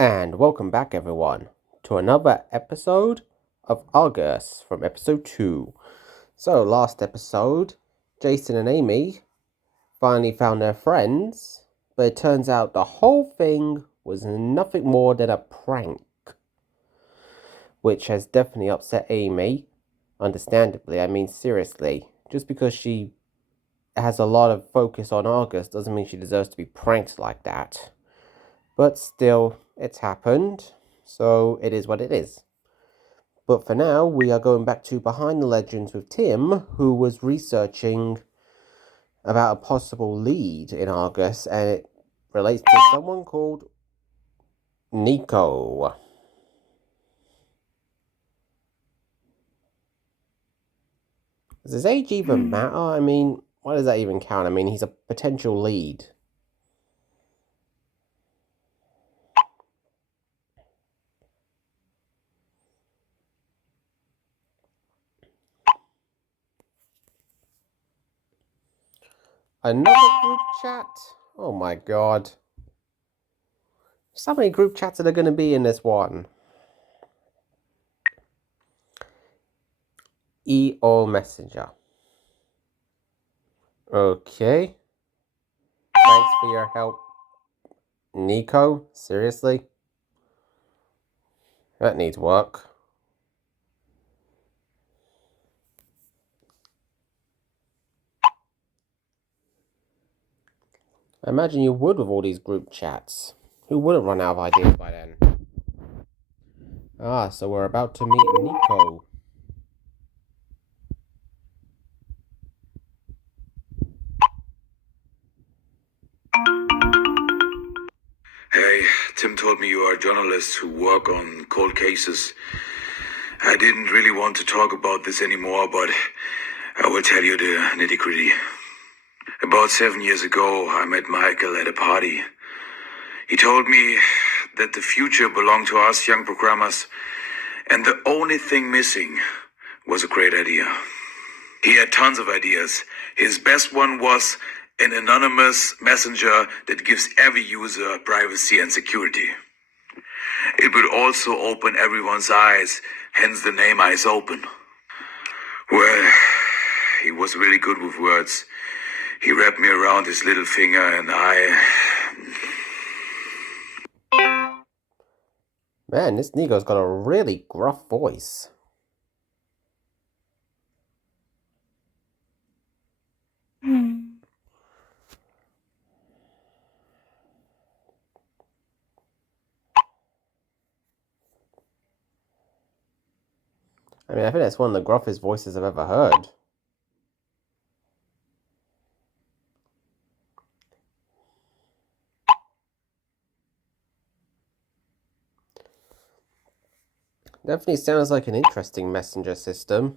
And welcome back, everyone, to another episode of ARGUS from episode 2. So, last episode, Jason and Amy finally found their friends, but it turns out the whole thing was nothing more than a prank, which has definitely upset Amy, understandably. I mean, seriously, just because she has a lot of focus on ARGUS doesn't mean she deserves to be pranked like that. But still, it's happened, so it is what it is. But for now, we are going back to Behind the Legends with Tim, who was researching about a possible lead in Argus, and it relates to someone called Nico. Does his age even matter? I mean, what does that even count? I mean, he's a potential lead. Another group chat? Oh my god. So many group chats that are going to be in this one. EO Messenger. Okay. Thanks for your help, Nico. Seriously? That needs work. I imagine you would with all these group chats. Who wouldn't run out of ideas by then? Ah, so we're about to meet Nico. Hey, Tim told me you are journalists who work on cold cases. I didn't really want to talk about this anymore, but I will tell you the nitty-gritty. About 7 years ago, I met Michael at a party. He told me that the future belonged to us young programmers, and the only thing missing was a great idea. He had tons of ideas. His best one was an anonymous messenger that gives every user privacy and security. It would also open everyone's eyes, hence the name Eyes Open. Well, he was really good with words. He wrapped me around his little finger and Man, this Nico's got a really gruff voice. I mean, I think that's one of the gruffest voices I've ever heard. Definitely sounds like an interesting messenger system.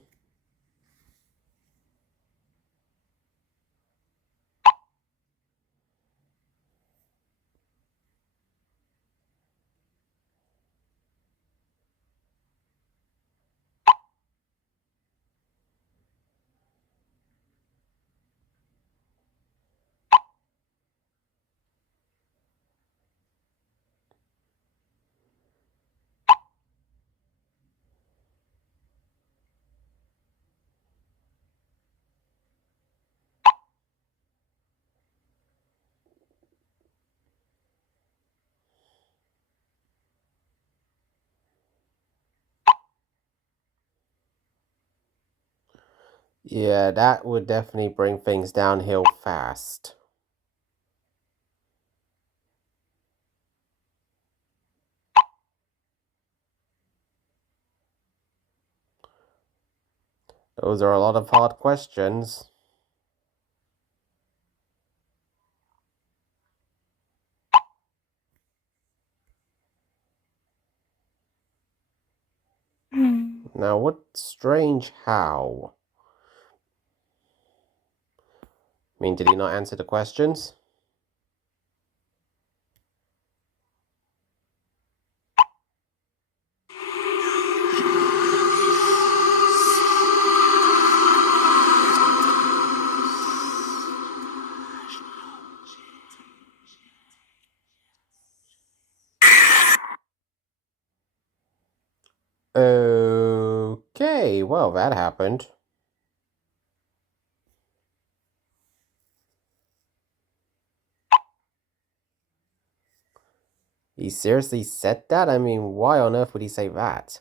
Yeah, that would definitely bring things downhill fast. Those are a lot of hard questions. Now, what strange how? I mean, did he not answer the questions? Okay, well, that happened. He seriously said that? I mean, why on earth would he say that?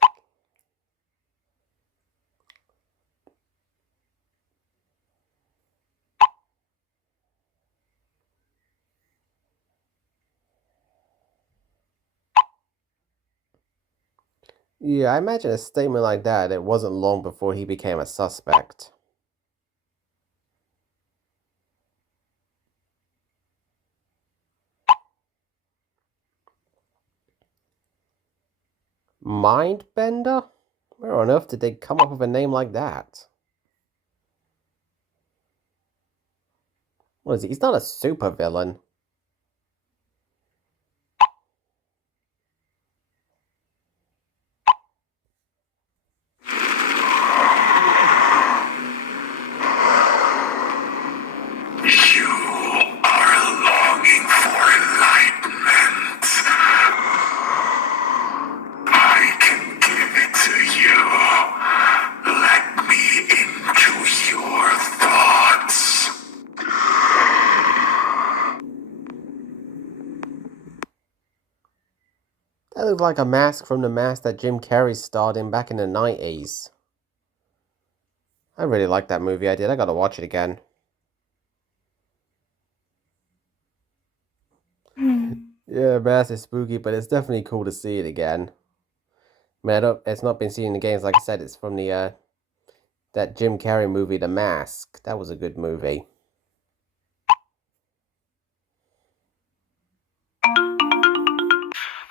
Yeah, I imagine a statement like that, it wasn't long before he became a suspect. Mindbender? Where on earth did they come up with a name like that? What is he? He's not a supervillain. You are longing for enlightenment. I can give it to you. Let me into your thoughts. That looks like a mask from the mask that Jim Carrey starred in back in the 90s. I really liked that movie, I did. I gotta watch it again. Yeah, mask is spooky, but it's definitely cool to see it again. I mean, it's not been seen in the games, like I said, it's from the, that Jim Carrey movie, The Mask. That was a good movie.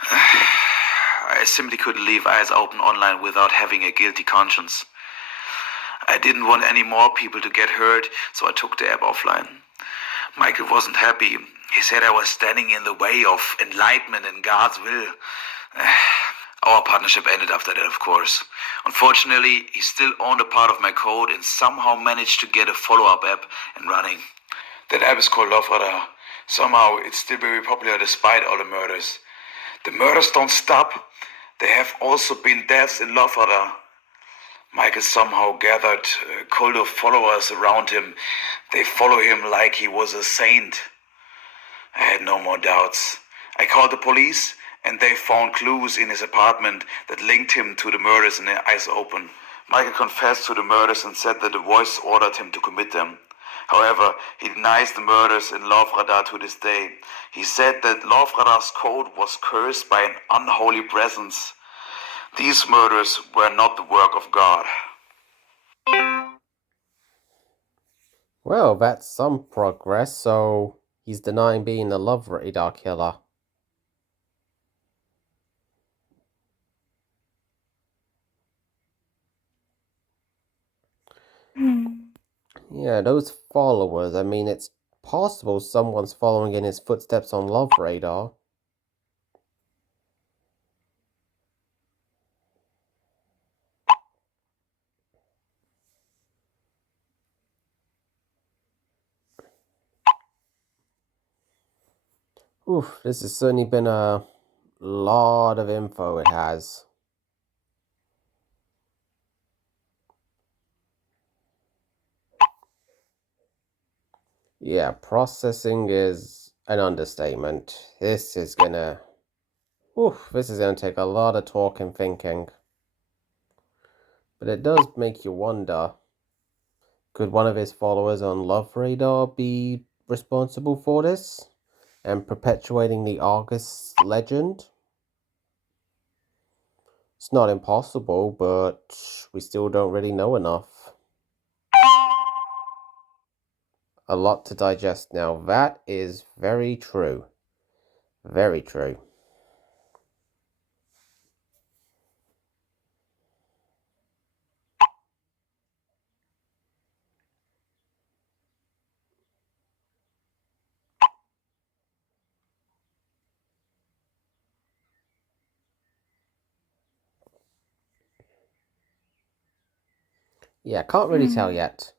I simply couldn't leave eyes open online without having a guilty conscience. I didn't want any more people to get hurt, so I took the app offline. Michael wasn't happy. He said I was standing in the way of enlightenment and God's will. Our partnership ended after that, of course. Unfortunately, he still owned a part of my code and somehow managed to get a follow-up app and running. That app is called Love Radar. Somehow, it's still very popular despite all the murders. The murders don't stop. There have also been deaths in Love Radar. Michael somehow gathered a cult of followers around him. They follow him like he was a saint. I had no more doubts. I called the police, and they found clues in his apartment that linked him to the murders in the eyes open. Michael confessed to the murders and said that the voice ordered him to commit them. However, he denies the murders in Love Radar to this day. He said that Love Radar's code was cursed by an unholy presence. These murders were not the work of God. Well, that's some progress, so he's denying being the Love Radar killer. Yeah, those followers, I mean, it's possible someone's following in his footsteps on Love Radar. Oof, this has certainly been a lot of info, it has. Yeah, processing is an understatement. This is gonna take a lot of talk and thinking. But it does make you wonder, could one of his followers on Love Radar be responsible for this and perpetuating the Argus legend? It's not impossible, but we still don't really know enough. A lot to digest now. That is very true. Very true. Yeah, can't really tell yet.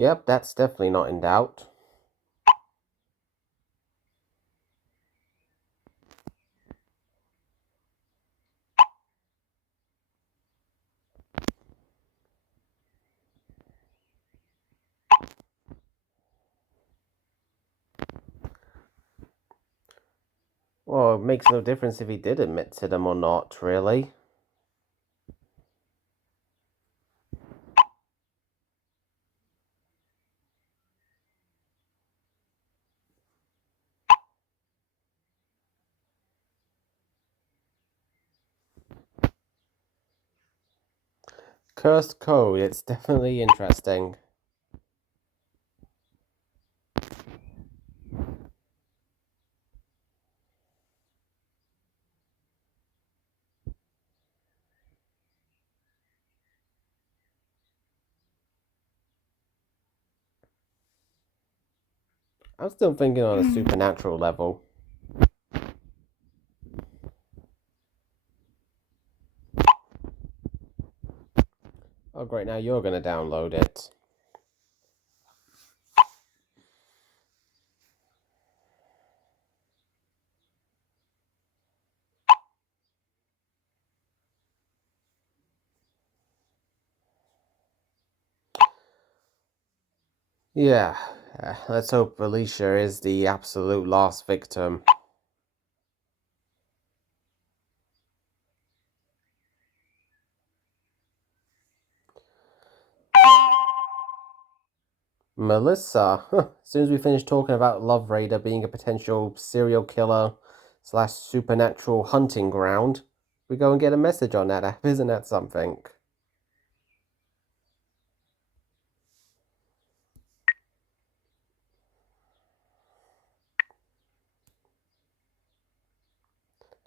Yep, that's definitely not in doubt. Well, it makes no difference if he did admit to them or not, really. Cursed code, it's definitely interesting. I'm still thinking on a supernatural level. Oh great, now you're gonna download it. Yeah, let's hope Alicia is the absolute last victim. Melissa, as soon as we finish talking about Love Raider being a potential serial killer / supernatural hunting ground, we go and get a message on that app. Isn't that something?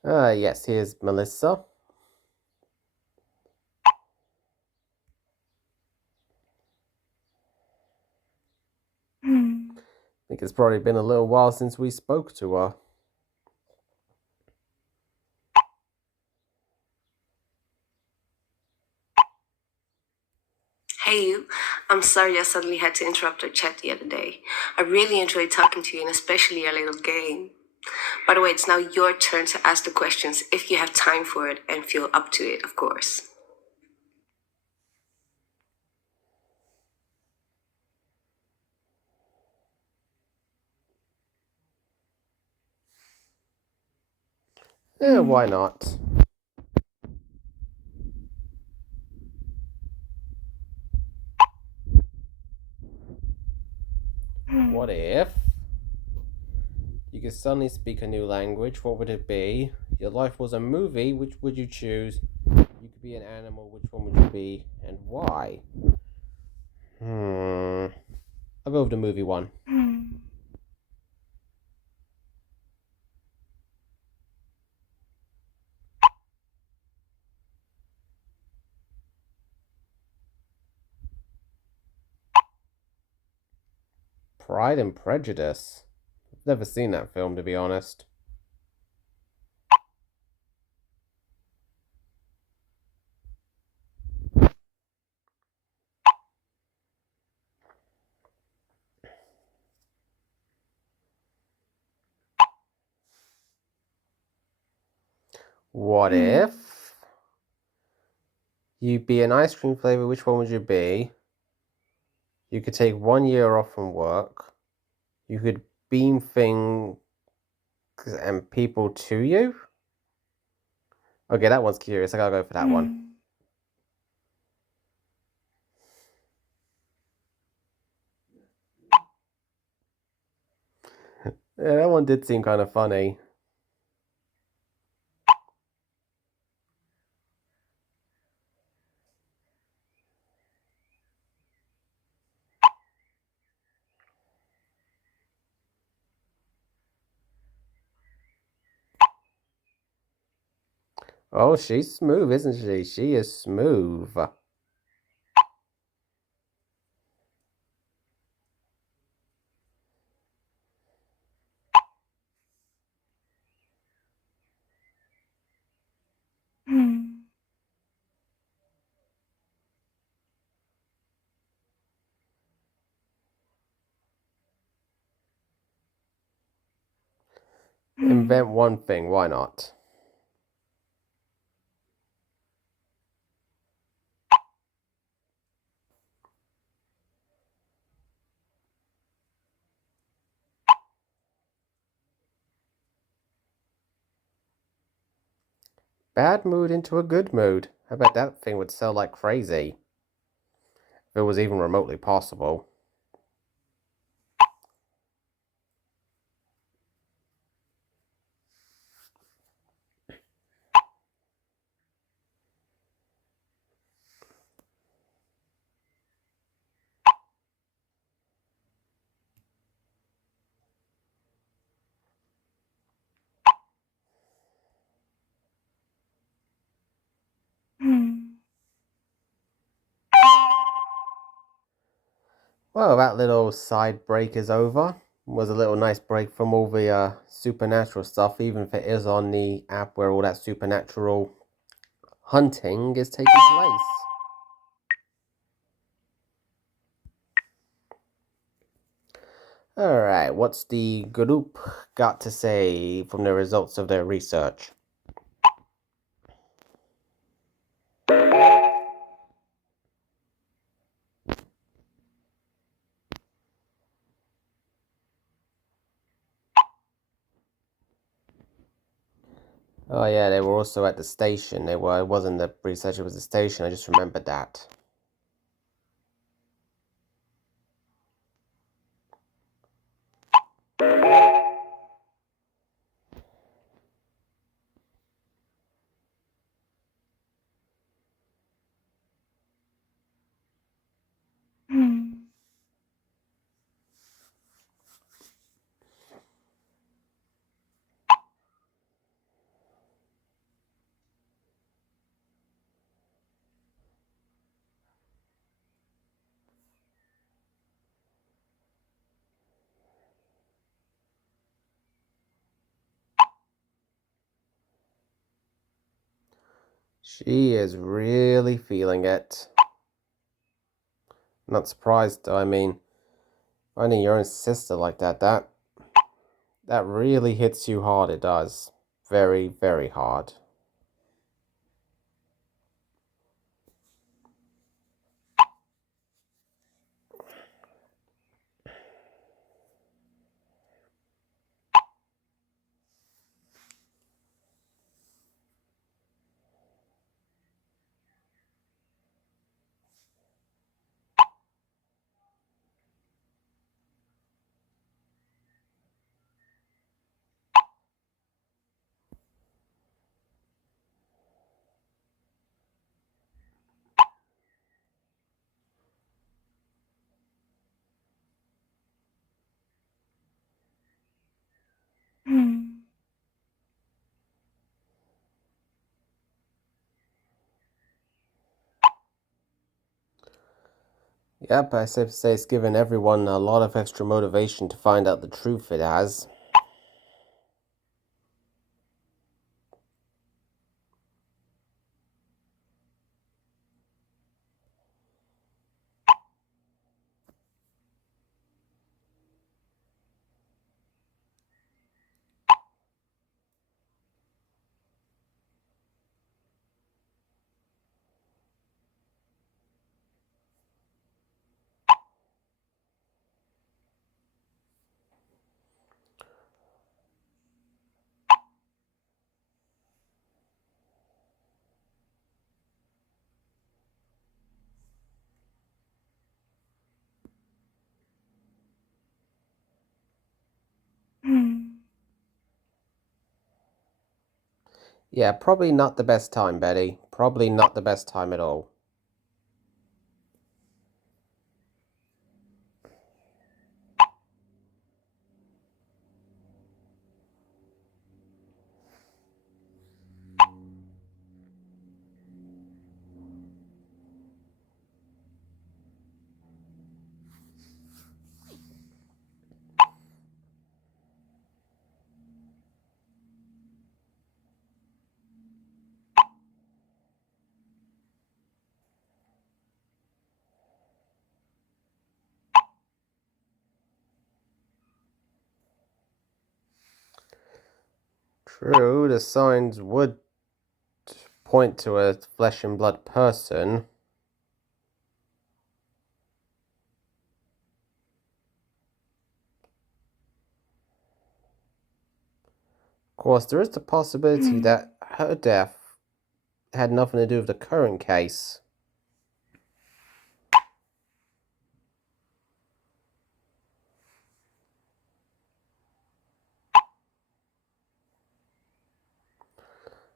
Yes, here's Melissa. I think it's probably been a little while since we spoke to her. Hey you, I'm sorry I suddenly had to interrupt our chat the other day. I really enjoyed talking to you and especially our little game. By the way, it's now your turn to ask the questions if you have time for it and feel up to it, of course. Yeah, why not? What if you could suddenly speak a new language? What would it be? Your life was a movie, which would you choose? You could be an animal, which one would you be, and why? I'll go with the movie one. Pride and Prejudice. I've never seen that film, to be honest. What if you'd be an ice cream flavor? Which one would you be? You could take 1 year off from work. You could beam things and people to you. Okay, that one's curious. I gotta go for that one. Yeah, that one did seem kind of funny. Oh, she's smooth, isn't she? She is smooth. Invent one thing, why not? Bad mood into a good mood. I bet that thing would sell like crazy. If it was even remotely possible. Well, that little side break is over. Was a little nice break from all the supernatural stuff, even if it is on the app where all that supernatural hunting is taking place. Alright, what's the group got to say from the results of their research? Oh yeah, they were also at the station. It wasn't the research, it was the station. I just remembered that. She is really feeling it. Not surprised though. I mean, finding your own sister like that really hits you hard. It does. Very, very hard. Yep, I safe to say it's given everyone a lot of extra motivation to find out the truth it has. Yeah, probably not the best time, Betty. Probably not the best time at all. True, the signs would point to a flesh and blood person. Of course, there is the possibility that her death had nothing to do with the current case.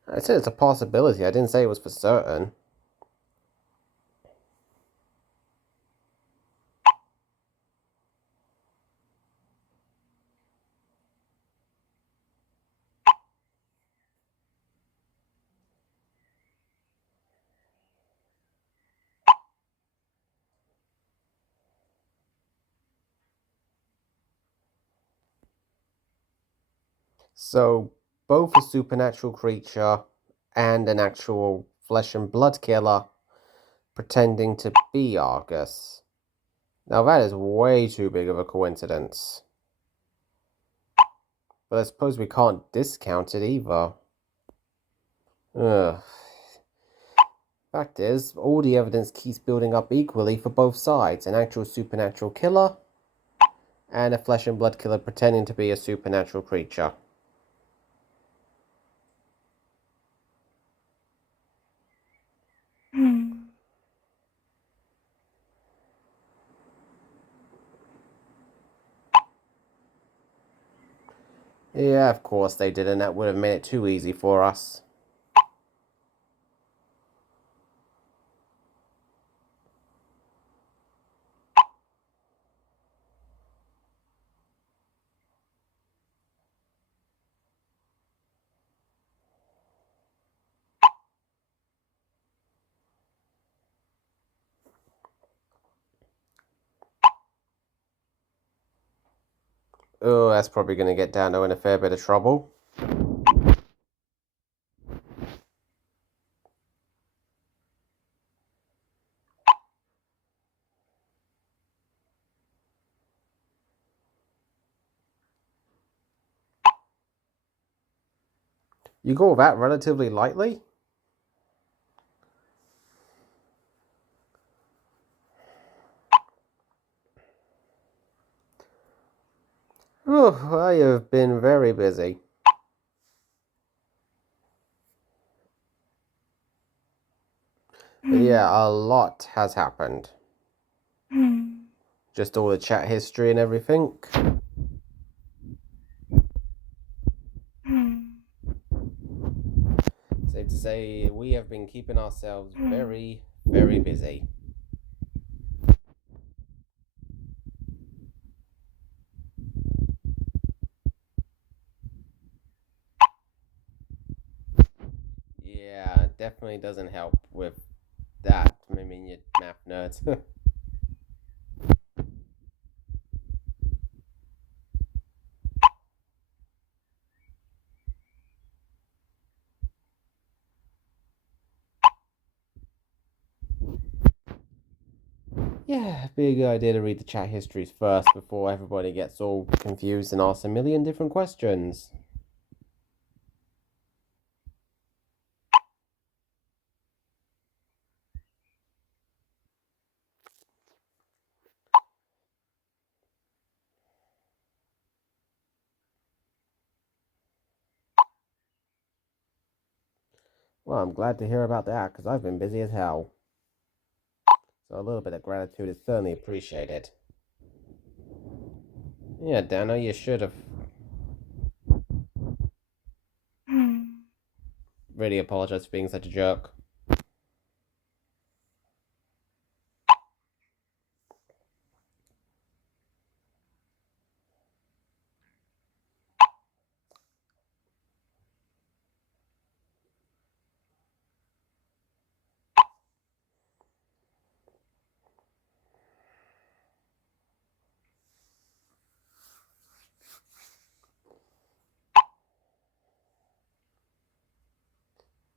I said it's a possibility, I didn't say it was for certain. So, both a supernatural creature and an actual flesh and blood killer pretending to be Argus. Now that is way too big of a coincidence. But I suppose we can't discount it either. Ugh. Fact is, all the evidence keeps building up equally for both sides. An actual supernatural killer and a flesh and blood killer pretending to be a supernatural creature. Yeah, of course they did, and that would have made it too easy for us. Oh, that's probably going to get Dano in a fair bit of trouble. You go with that relatively lightly? Oh, I have been very busy. But yeah, a lot has happened. Just all the chat history and everything. Safe to say, we have been keeping ourselves very, very busy. Yeah, it definitely doesn't help with that. I mean, you math nerds. Yeah, be a good idea to read the chat histories first before everybody gets all confused and asks a million different questions. Well, I'm glad to hear about that, because I've been busy as hell. So a little bit of gratitude is certainly appreciated. Yeah, Dano, you should have. Really apologize for being such a jerk.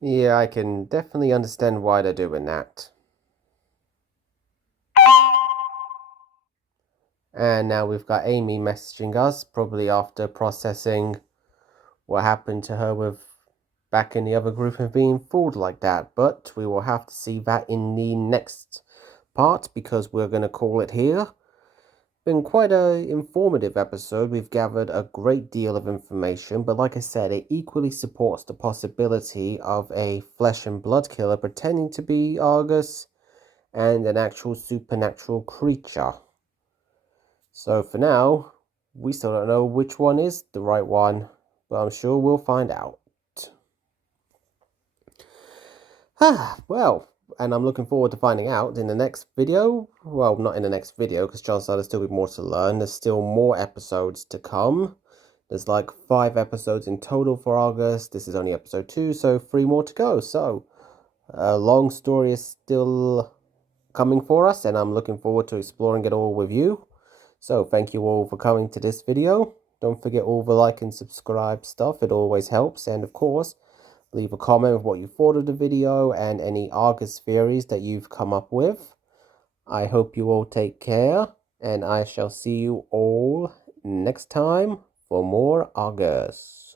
Yeah, I can definitely understand why they're doing that. And now we've got Amy messaging us, probably after processing what happened to her with back in the other group and being fooled like that. But we will have to see that in the next part, because we're going to call it here. Been quite a informative episode. We've gathered a great deal of information, but like I said, it equally supports the possibility of a flesh and blood killer pretending to be Argus and an actual supernatural creature. So for now, we still don't know which one is the right one, but I'm sure we'll find out. Well, and I'm looking forward to finding out in the next video. Well, not in the next video, because chances are there's still be more to learn. There's still more episodes to come. There's like 5 episodes in total for Argus. This is only episode 2, so 3 more to go. So, a long story is still coming for us, and I'm looking forward to exploring it all with you. So, thank you all for coming to this video. Don't forget all the like and subscribe stuff. It always helps. And of course, leave a comment of what you thought of the video and any Argus theories that you've come up with. I hope you all take care, and I shall see you all next time for more Argus.